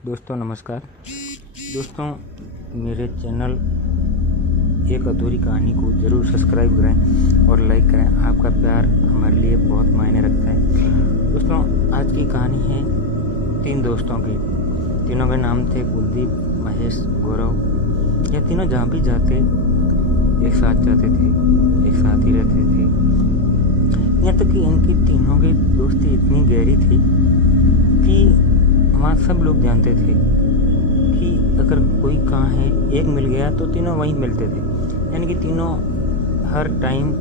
दोस्तों नमस्कार। दोस्तों मेरे चैनल एक अधूरी कहानी को ज़रूर सब्सक्राइब करें और लाइक करें। आपका प्यार हमारे लिए बहुत मायने रखता है। दोस्तों आज की कहानी है 3 दोस्तों की। तीनों के नाम थे कुलदीप, महेश, गौरव। ये तीनों जहाँ भी जाते एक साथ जाते थे, एक साथ ही रहते थे। यहाँ तक कि इनकी तीनों की दोस्ती इतनी गहरी थी कि वहाँ सब लोग जानते थे कि अगर कोई कहाँ है, एक मिल गया तो तीनों वहीं मिलते थे। यानी कि तीनों हर टाइम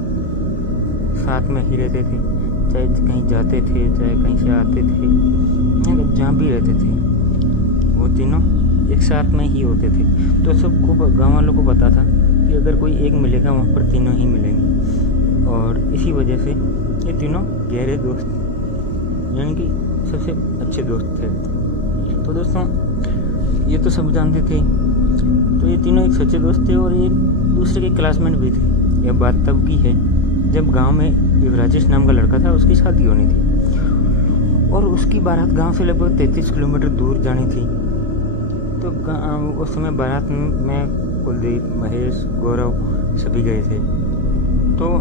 साथ में ही रहते थे, चाहे कहीं जाते थे, चाहे कहीं से आते थे, यानी जहाँ भी रहते थे वो तीनों एक साथ में ही होते थे। तो सबको, गाँव वालों को पता था कि अगर कोई एक मिलेगा वहाँ पर तीनों ही मिलेंगे। और इसी वजह से ये तीनों गहरे दोस्त, यानी कि सबसे अच्छे दोस्त थे। तो दोस्तों ये तो सब जानते थे। तो ये तीनों एक सच्चे दोस्त थे और एक दूसरे के क्लासमेट भी थे। यह बात तब की है जब गांव में एक राजेश नाम का लड़का था, उसकी शादी होनी थी और उसकी बारात गांव से लगभग 33 किलोमीटर दूर जानी थी। तो उस समय बारात में कुलदीप, महेश, गौरव सभी गए थे। तो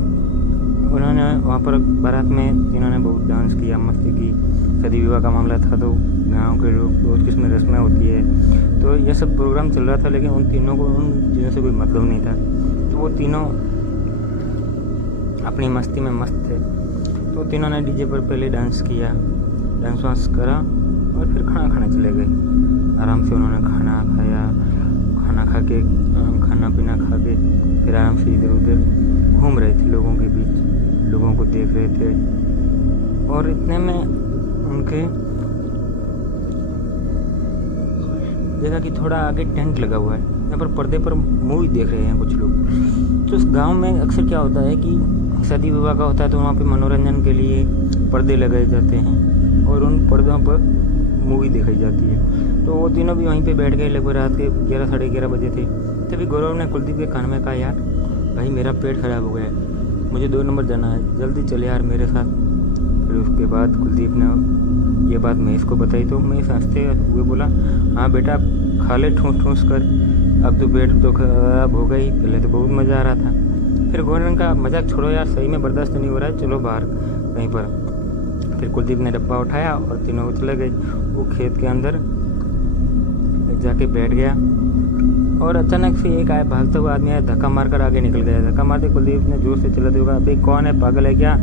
उन्होंने वहाँ पर बारात में तीनों ने बहुत डांस किया, मस्ती की। शादी विवाह का मामला था तो गांव के लोग बहुत किस्म रस्में होती है, तो यह सब प्रोग्राम चल रहा था। लेकिन उन तीनों को उन चीज़ों से कोई मतलब नहीं था। तो वो तीनों अपनी मस्ती में मस्त थे। तो तीनों ने डीजे पर पहले डांस किया, डांस वांस करा और फिर खाना खाने चले गए। आराम से उन्होंने खाना खाया, खाना पीना खा के फिर आराम से इधर उधर घूम रहे थे, लोगों के बीच लोगों को देख रहे थे। और इतने में उनके देखा कि थोड़ा आगे टेंट लगा हुआ है, यहाँ पर पर्दे पर मूवी देख रहे हैं कुछ लोग। तो उस गांव में अक्सर क्या होता है कि शादी विवाह का होता है तो वहाँ पे मनोरंजन के लिए पर्दे लगाए जाते हैं और उन पर्दों पर मूवी दिखाई जाती है। तो वो तीनों भी वहीं पे बैठ गए। लगभग रात के 11 साढ़े 11 बजे थे। तभी गौरव ने कुलदीप के कान में कहा, यार भाई मेरा पेट ख़राब हो गया है, मुझे 2 नंबर जाना है, जल्दी चल यार मेरे साथ। फिर उसके बाद कुलदीप ने ये बात महेश को बताई तो महेश हंसते हुए बोला, हाँ बेटा खा ले ठूस ठूस कर, अब तो पेट तो खराब हो गई, पहले तो बहुत मज़ा आ रहा था। फिर गौरव का मजाक छोड़ो यार, सही में बर्दाश्त नहीं हो रहा है, चलो बाहर कहीं पर। फिर कुलदीप ने डब्बा उठाया और तीनों को चले गए। वो खेत के अंदर जाके बैठ गया और अचानक से एक आया भागता हुआ आदमी आया, धक्का मारकर आगे निकल गया। धक्का मारते कुलदीप ने जोर से चिल्लाते हुए, अबे कौन है, पागल है क्या?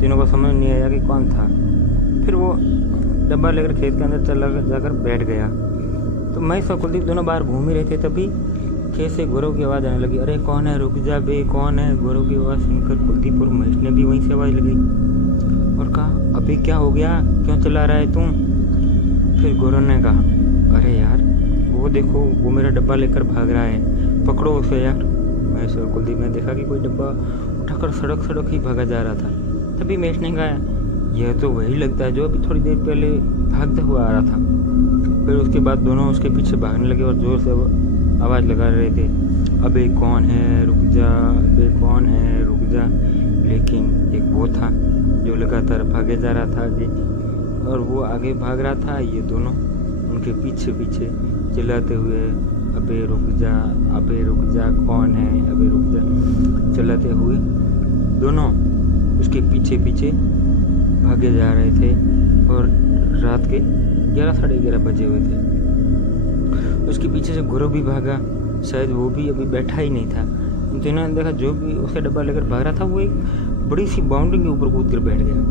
तीनों को समझ नहीं आया कि कौन था। फिर वो डब्बा लेकर खेत के अंदर चला जाकर बैठ गया। तो महेश और कुलदीप दोनों बाहर घूम ही रहे थे। तभी खेत से गौरव की आवाज़ आने लगी, अरे कौन है, रुक जा बे, कौन है? गौरव की आवाज़ सुनकर कुलदीप और महेश ने भी वहीं से आवाज़ लगाई और कहा, अबे क्या हो गया, क्यों चिल्ला रहा है तुम? फिर गौरव ने कहा, अरे यार वो देखो, वो मेरा डब्बा लेकर भाग रहा है, पकड़ो उसे यार। महेश और कुलदीप ने देखा कि कोई डब्बा उठाकर सड़क ही भागा जा रहा था। तभी महेश ने कहा, यह तो वही लगता है जो अभी थोड़ी देर पहले भागता हुआ आ रहा था। फिर उसके बाद दोनों उसके पीछे भागने लगे और जोर से आवाज़ लगा रहे थे, अबे कौन है, रुक जा, अबे कौन है, रुक जा। लेकिन एक वो था जो लगातार भागे जा रहा था आगे, और वो आगे भाग रहा था, ये दोनों उनके पीछे पीछे चिल्लाते हुए, अबे रुक जा, अबे रुक जा, कौन है, अबे रुक जा, चिल्लाते हुए दोनों उसके पीछे पीछे भागे जा रहे थे। और रात के 11 साढ़े 11 बजे हुए थे। उसके पीछे से गौरव भी भागा, शायद वो भी अभी बैठा ही नहीं था। उन तीनों ने देखा जो भी उसका डब्बा लेकर भाग रहा था वो एक बड़ी सी बाउंड्री के ऊपर कूद कर बैठ गया।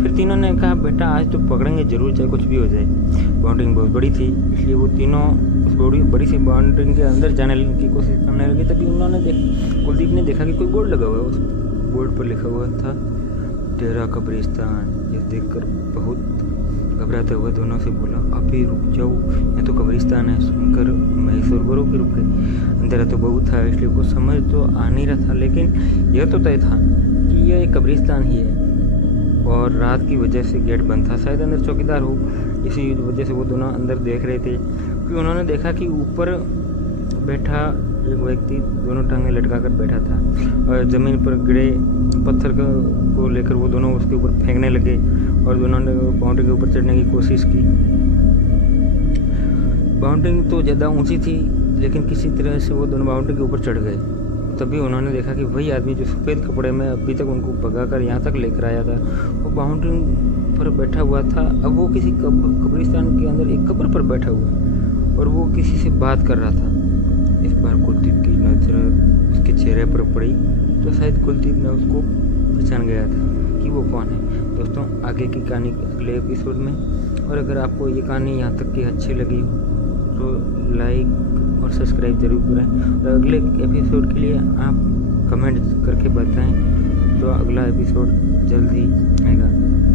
फिर तीनों ने कहा, बेटा आज तो पकड़ेंगे जरूर, चाहे कुछ भी हो जाए। बाउंड्री बहुत बड़ी थी, इसलिए वो तीनों उस बड़ी सी बाउंड्री के अंदर जाने की कोशिश करने लगे। तभी कुलदीप ने देखा कि कोई बोर्ड लगा हुआ है। उस बोर्ड पर लिखा हुआ था, तेरा कब्रिस्तान। यह देखकर बहुत घबराते हुए दोनों से बोला, अभी रुक जाओ, यह तो कब्रिस्तान है। सुनकर महेश और गौरव भी रुक गए। अंधेरा तो बहुत था इसलिए कुछ समझ तो आ नहीं रहा था, लेकिन यह तो तय था कि यह एक कब्रिस्तान ही है। और रात की वजह से गेट बंद था, शायद अंदर चौकीदार हो, इसी वजह से वो दोनों अंदर देख रहे थे। क्योंकि उन्होंने देखा कि ऊपर बैठा एक व्यक्ति दोनों टांगें लटका कर बैठा था और ज़मीन पर गिरे पत्थर को लेकर वो दोनों उसके ऊपर फेंकने लगे और दोनों ने बाउंड्री के ऊपर चढ़ने की कोशिश की। बाउंड्री तो ज़्यादा ऊंची थी, लेकिन किसी तरह से वो दोनों बाउंड्री के ऊपर चढ़ गए। तभी उन्होंने देखा कि वही आदमी जो सफ़ेद कपड़े में अभी तक उनको भगाकर यहाँ तक लेकर आया था, वो बाउंड्री पर बैठा हुआ था। अब वो किसी कब्रिस्तान के अंदर एक कब्र पर बैठा हुआ और वो किसी से बात कर रहा था। इस बार कुलदीप की नज़र उसके चेहरे पर पड़ी तो शायद कुलदीप ने उसको पहचान गया था कि वो कौन है। दोस्तों, आगे की कहानी अगले एपिसोड में। और अगर आपको ये कहानी यहाँ तक की अच्छी लगी तो लाइक और सब्सक्राइब जरूर करें। और अगले एपिसोड के लिए आप कमेंट करके बताएं तो अगला एपिसोड जल्द ही आएगा।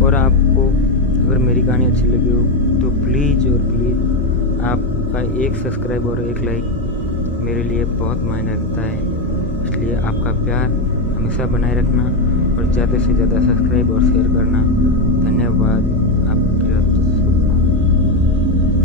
और आपको अगर मेरी कहानी अच्छी लगी हो तो प्लीज़ आपका एक सब्सक्राइब और एक लाइक मेरे लिए बहुत मायने रखता है। इसलिए आपका प्यार हमेशा बनाए रखना और ज़्यादा से ज़्यादा सब्सक्राइब और शेयर करना। धन्यवाद। आप